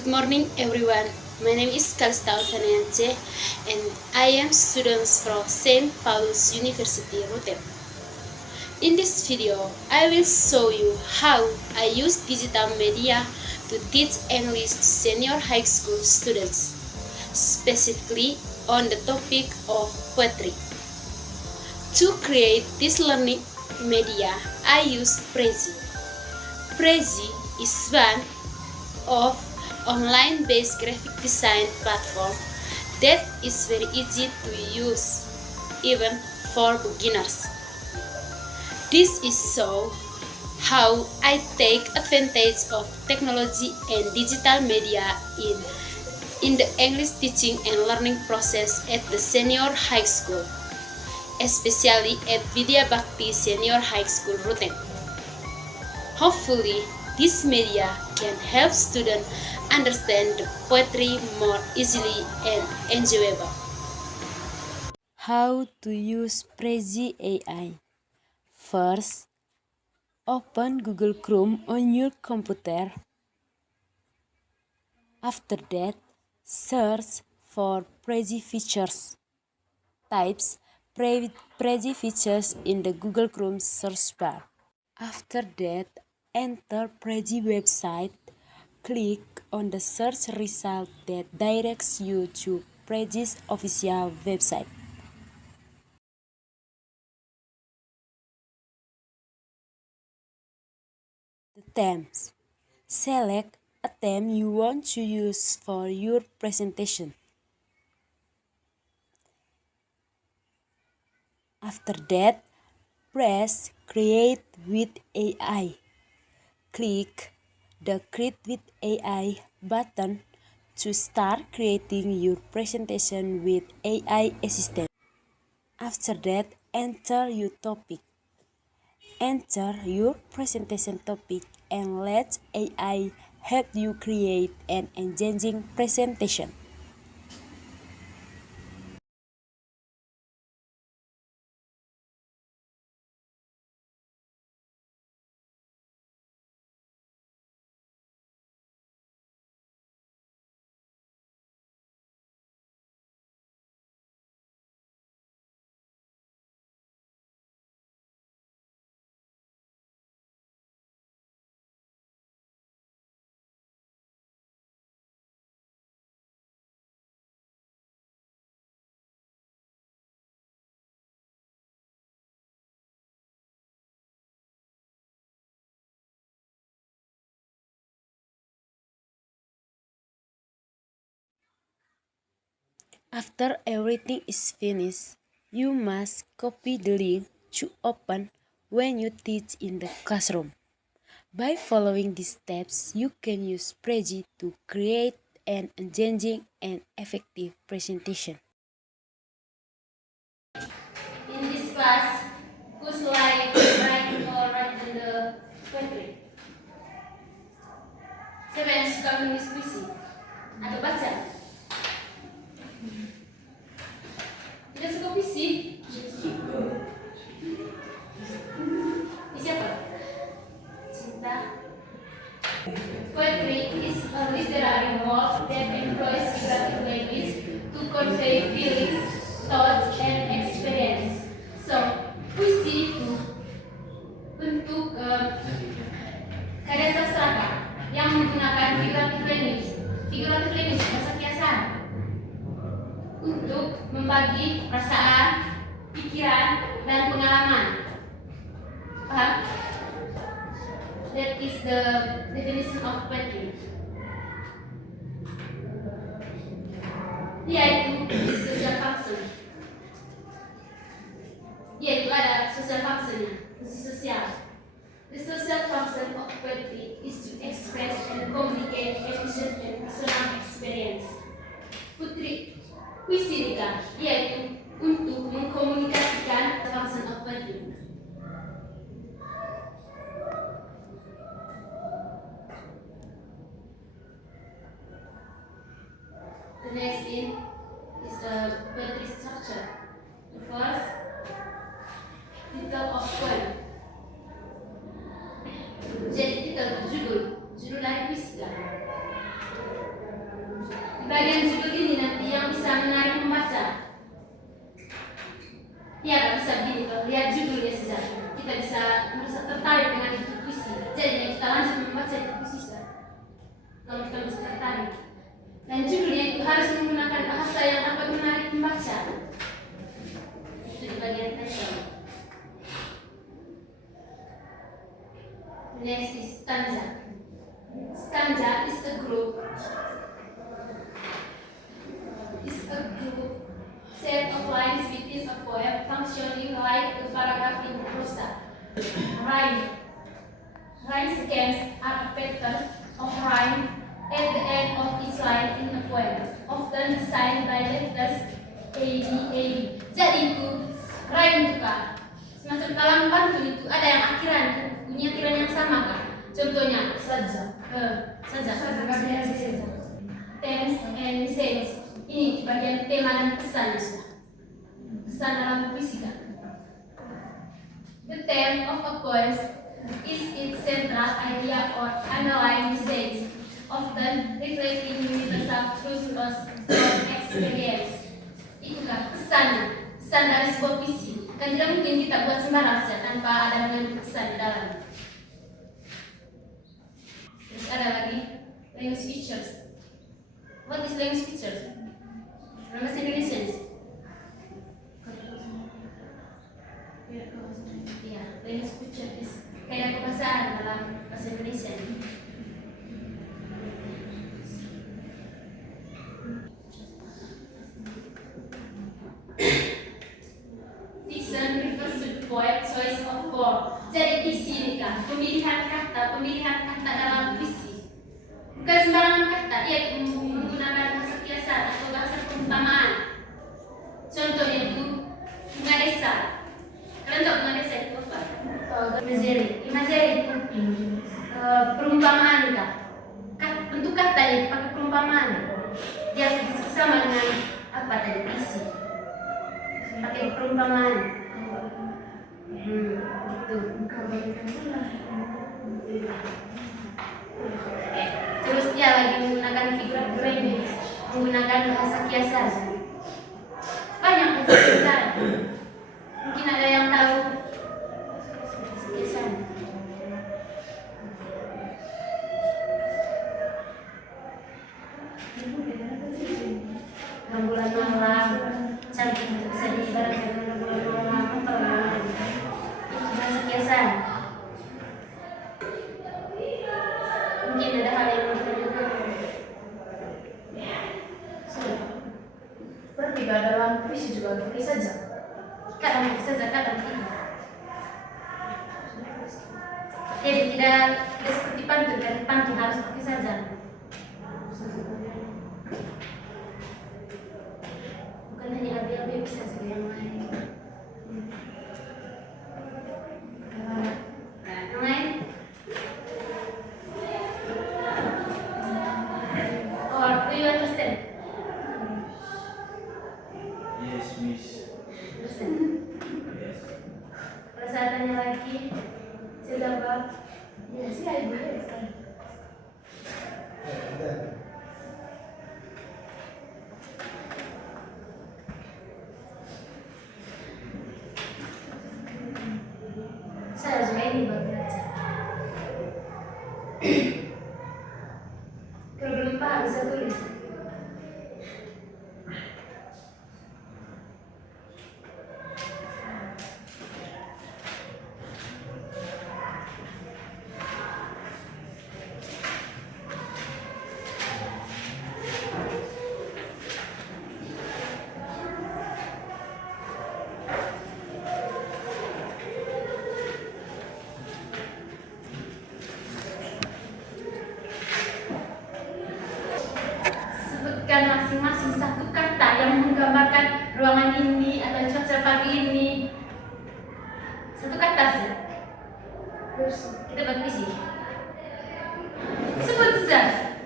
Good morning, everyone. My name is Kalista Alfanayance, and I am student from St. Paul's University, Rotterdam. In this video, I will show you how I use digital media to teach English to senior high school students, specifically on the topic of poetry. To create this learning media, I use Prezi. Prezi is one of online-based graphic design platform that is very easy to use, even for beginners. This is so how I take advantage of technology and digital media in the English teaching and learning process at the senior high school, especially at Vidya Bhakti Senior High School, Rotterdam. Hopefully, this media can help students understand the poetry more easily and enjoyable. How to use Prezi AI. First, open Google Chrome on your computer. After that, search for Prezi features. Type Prezi features in the Google Chrome search bar. After that, enter Prezi website. Click on the search result that directs you to Prezi's official website. The themes. Select a theme you want to use for your presentation. After that, press Create with AI. Click the Create with AI button to start creating your presentation with AI Assistant. After that, enter your topic. Enter your presentation topic and let AI help you create an engaging presentation. After everything is finished, you must copy the link to open when you teach in the classroom. By following these steps, you can use Prezi to create an engaging and effective presentation. In this class, whose like write or write in the poetry? Siapa yang suka menulis puisi atau baca? Tidak suka puisi? Puisi apa? Cinta. Poetry is a literary work that employs figurative language to convey feelings, thoughts, and experience. So, puisi itu bentuk karya sastra yang menggunakan figurative language. Figurative language bahasa kiasan untuk membagi perasaan, pikiran, dan pengalaman. Paham? That is the definition of poetry. Yaitu social function. Yaitu ada social functionnya, fungsi sosial. The social function of poetry is to express and communicate emotion and personal experience. Puisi Rika, yaitu untuk mengkomunikasikan function of poetry. The next in is the poetry structure. The first, title of poem. Jadi title judul dari puisi. Di bagian judul ini nanti yang bisa menarik membaca. Ya, nggak bisa begini kalau lihat judulnya saja. Kita bisa merasa tertarik dengan itu puisi. Jadi kita langsung membaca itu puisi saja. Kalau kita bisa tertarik. Dan judulnya itu harus menggunakan bahasa yang dapat menarik membaca. Itu di bagian title. Next is stanza. Stanza is a group set of lines within a poem functioning like a paragraph in prosa. Rhyme schemes are patterns of rhyme at the end of each line in a poem, often designed by letters A, B, A, B. Jadi itu rhyme itu kan. Semacam dalam pantun itu ada yang akhiran, bunyi akhiran yang sama kan. Contohnya saja. Themes and message. Ini bagian tema dan pesan sudah. Pesan dalam puisi kan. The theme of a poem is its central idea or underlying message, often reflecting universal truths or experience. Itu kan pesan dari sebuah puisi. Kan tidak mungkin kita buat sembarang saja tanpa ada mengandung pesan di dalam. Terus ada lagi language features. What is language features? Nama bahasa Indonesia. Ya, language features is kayak kebahasaan dalam bahasa Indonesia. Diction refers to the poet choice of form. Jadi di sini kan pemilihan kata dalam puisi. Bukan sembarangan kata, ia menggunakan bahasa kiasan atau bahasa perumpamaan. Contohnya itu bunga desa. Kalian tahu bunga desa itu apa? Imagery itu perumpamaan kan? Bentuk kata ini pakai perumpamaan. Dia sama dengan apa tadi puisi. Pakai perumpamaan. Gitu. Terus dia lagi menggunakan figurative language, menggunakan bahasa kiasan. Banyak bahasa kiasan. Mungkin ada yang tahu bahasa kiasan. Rembulan malam, cantik bisa diibaratkan dengan rembulan malam atau malam. Itu bahasa kiasan. Mungkin ada hal yang ditanyakan. Berarti dalam puisi juga tulis saja. Kadang bisa saja, kadang tidak. Jadi tidak seperti pantun, dan pantun harus pakai saja. Bukan hanya abi-abi, bisa juga yang lain. Yang lain? Or do you understand? Yes, miss. Understand? Kalau saya tanya lagi, saya jawab, yes, I do, yes. Saya juga ini baru belajar. Kalau belum paham bisa tulis. Sebutkan masing-masing satu kata yang menggambarkan ruangan ini atau cuaca pagi ini. Satu kata saja. Kita berpuisi. Sebut saja.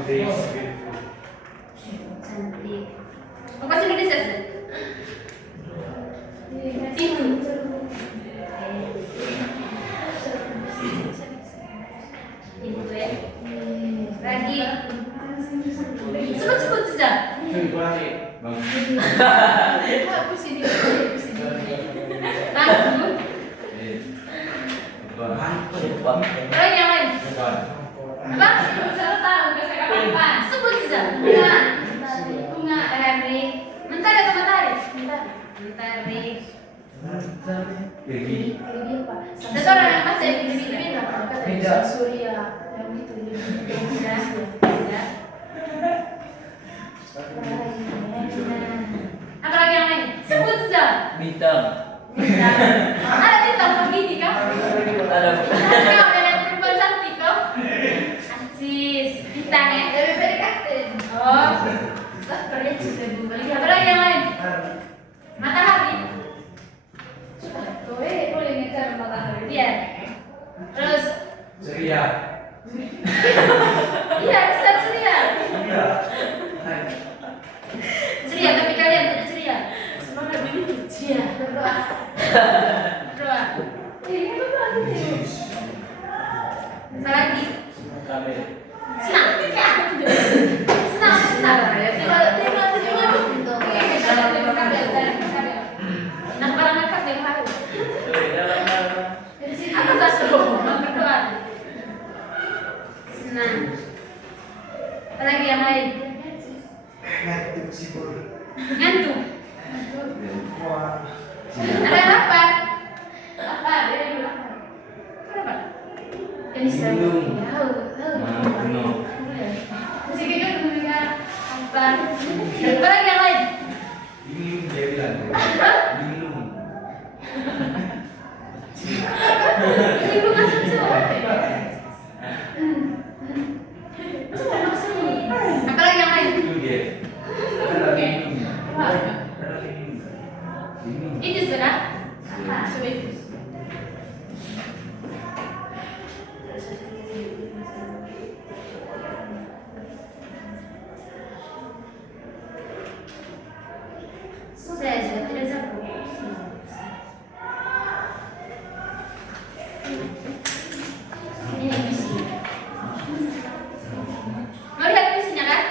Today is beautiful. Cantik. Oh, bahasa Indonesia saja. Itu. Itu ya. Bang. Aku sini. Takut. Orang yang lain. Bang, saya tahu saya apa. Sebut saja. Bunga Henry. Mentari atau matahari? Mentari. Ada orang yang baca ini kata Surya yang itu ya. Apa lagi yang lain? Sebut saja. Bintang. Ada bintang begini kan? Ada. Kau yang perempuan cantik kau? Asis, bintang ya? Dari PDKT. Oh, kerja dulu. Apa lagi yang lain? Matahari. Kowe boleh ngejar matahari. Iya. Terus? Ceria. Iya, bisa ceria. Iya. Ceria, tapi kalian tidak ceria. Semangat begitu. Ceria. Berdoa. Berdoa. Ini berdoa gitu. Apa lagi? Senang. Senang. Nah, barang dekat yang harus. Apa satu? Berdoa. Senang. Apa lagi yang lain? Ngantuk. Ada yang lapar? Lapar, dia dulu lapar. Kenapa? Ini Minum. Minum. Musik itu juga lapar. Apa lagi yang lain? Minum dia bilang. Minum. Ini belum masuk coba. Coba masuk. Apa lagi yang lain? Itu dia. Ada minum. Wah. Ada minum. Minum. Ini sudah. Coba itu. Sudah juga tidak jago. Ini puisi. Mau lihat puisinya kan?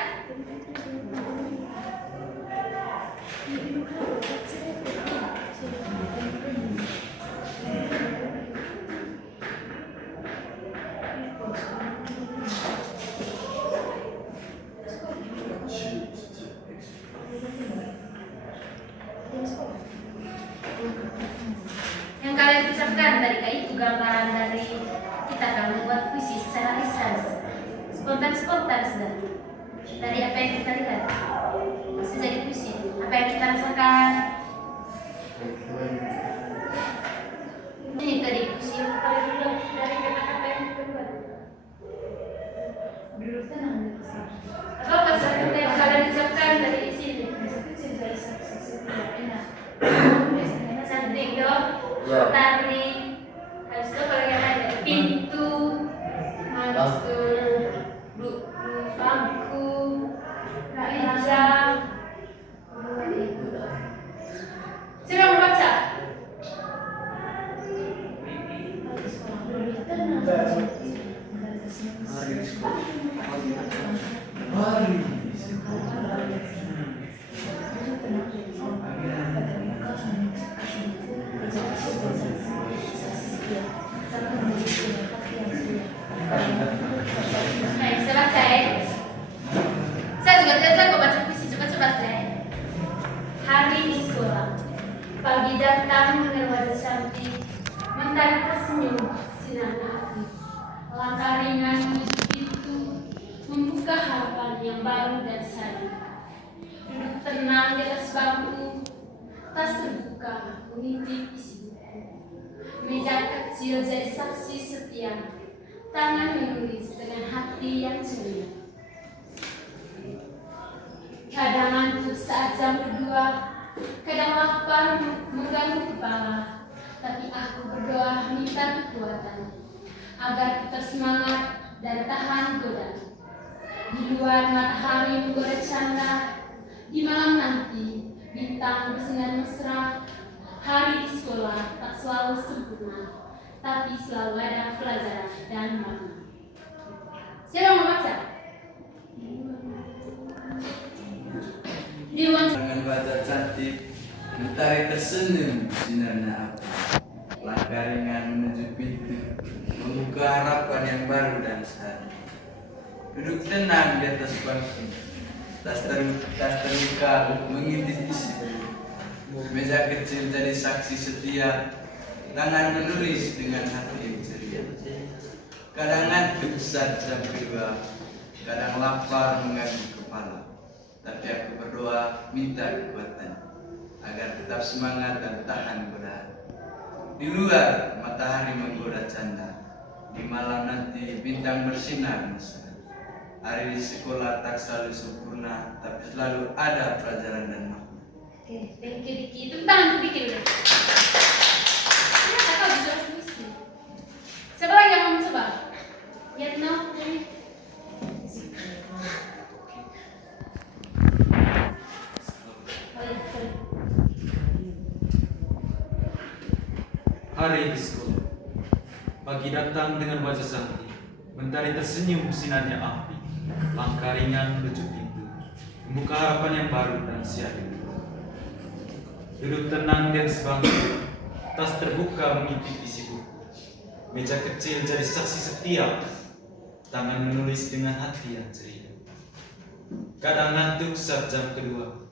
Yang kalian ucapkan tadi itu gambaran dari kita kan membuat puisi secara lisan, spontan sudah. Dari apa yang kita lihat bisa jadi puisi. Apa yang kita rasakan. Ini tadi puisi yang paling dulu dari kata-kata yang kita buat. Duduk tenang. Atau pesan yang kalian ucapkan dari isi ini. Enak. Cantik dong. Ya. Tari. Habis itu kalau yang ada pintu, bangku, meja. Siapa yang mau baca? Baik, saya baca ya. Saya juga tidak jago baca puisi, coba saya. Hari di sekolah, pagi datang dengan wajah cantik, mentari tersenyum, sinar hati. Langkah ringan menuju pintu, membuka harapan yang baru dan sadi. Duduk tenang di atas bangku, tas terbuka, mengintip isi buku. Meja kecil jadi saksi setia, tangan menulis dengan hati yang ceria. Kadang ngantuk saat jam kedua, kadang lapar mengganggu kepala, tapi aku berdoa minta kekuatan agar tetap semangat dan tahan godaan. Di luar matahari menggoreng canda, di malam nanti bintang bersinar mesra. Hari di sekolah tak selalu sempurna, tapi selalu ada pelajaran dan makna. Siapa yang mau baca? Do you want to? Dengan wajah cantik, mentari tersenyum sinarnya apa? Langkah ringan menuju pintu, membuka harapan yang baru dan sehari. Duduk tenang di atas bangku, tas terbuka mengintip isi. Meja kecil jadi saksi setia, tangan menulis dengan hati yang ceria. Kadang ngantuk saat jam kedua, kadang lapar mengganggu kepala. Tapi aku berdoa minta kekuatan agar tetap semangat dan tahan godaan. Di luar matahari menggoda canda, di malam nanti bintang bersinar mesra. Hari di sekolah tak selalu sempurna, tapi selalu ada pelajaran dan makna. Oke, thank you Diki. Tepuk tangan untuk Diki dulu. Ternyata kau bisa puisi. Siapa lagi yang mau coba? Yatno, ini. Oh iya, sorry. Hari di sekolah. Pagi datang dengan wajah cantik, mentari tersenyum sinarnya api. Langkah ringan menuju pintu, membuka harapan yang baru dan siap. Duduk tenang di atas bangku, tas terbuka mengintip isi buku. Meja kecil jadi saksi setia, tangan menulis dengan hati yang ceria. Kadang ngantuk saat jam kedua,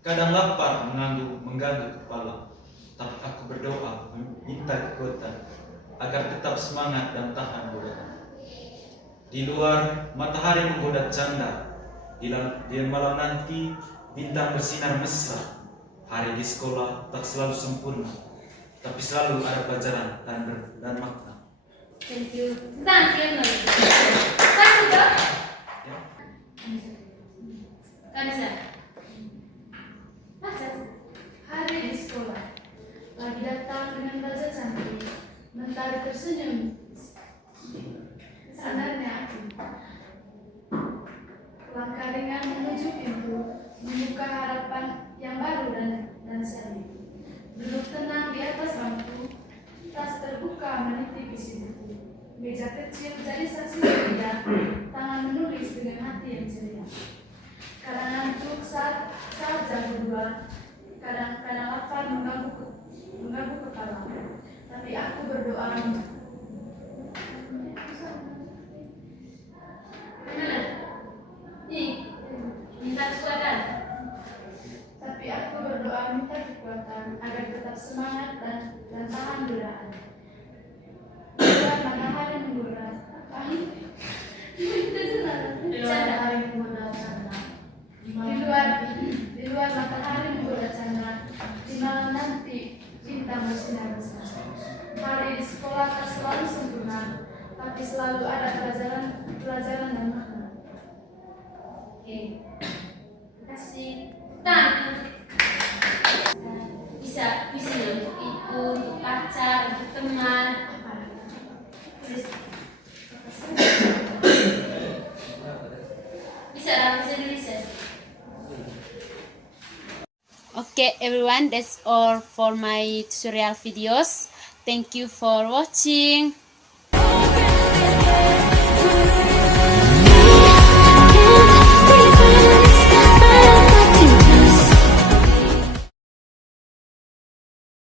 kadang lapar mengganggu kepala. Tapi aku berdoa minta kekuatan agar tetap semangat dan tahan godaan. Di luar matahari menggoda canda, di malam nanti bintang bersinar mesra. Hari di sekolah tak selalu sempurna, tapi selalu ada pelajaran dan makna. Thank you. Thank you. Satu dong. Ya. Kanisa. Baca. Hari di sekolah. Pagi datang dengan wajah cantik, mentari tersenyum. Sandarnya aku. Langkah ringan menuju pintu, membuka harapan yang baru dan seri. Duduk tenang di atas bangku, tas terbuka menitip isi buku. Meja kecil jadi saksi setia, tangan menulis dengan hati yang ceria. Kadang ngantuk saat jam kedua, kadang lapar mengganggu kepala. Tapi aku berdoa minta kekuatan. Tapi aku berdoa minta kekuatan agar tetap semangat dan tahan godaan. Di luar matahari menggoda canda. Di luar matahari menggoda canda. Di malam nanti bintang bersinar mesra. Hari di sekolah tak selalu sempurna, tapi selalu ada pelajaran dan makna. Oke, terima kasih. Bisa untuk ibu, untuk pacar, untuk teman. Bisa dalam bahasa Indonesia. Okay everyone, that's all for my tutorial videos. Thank you for watching.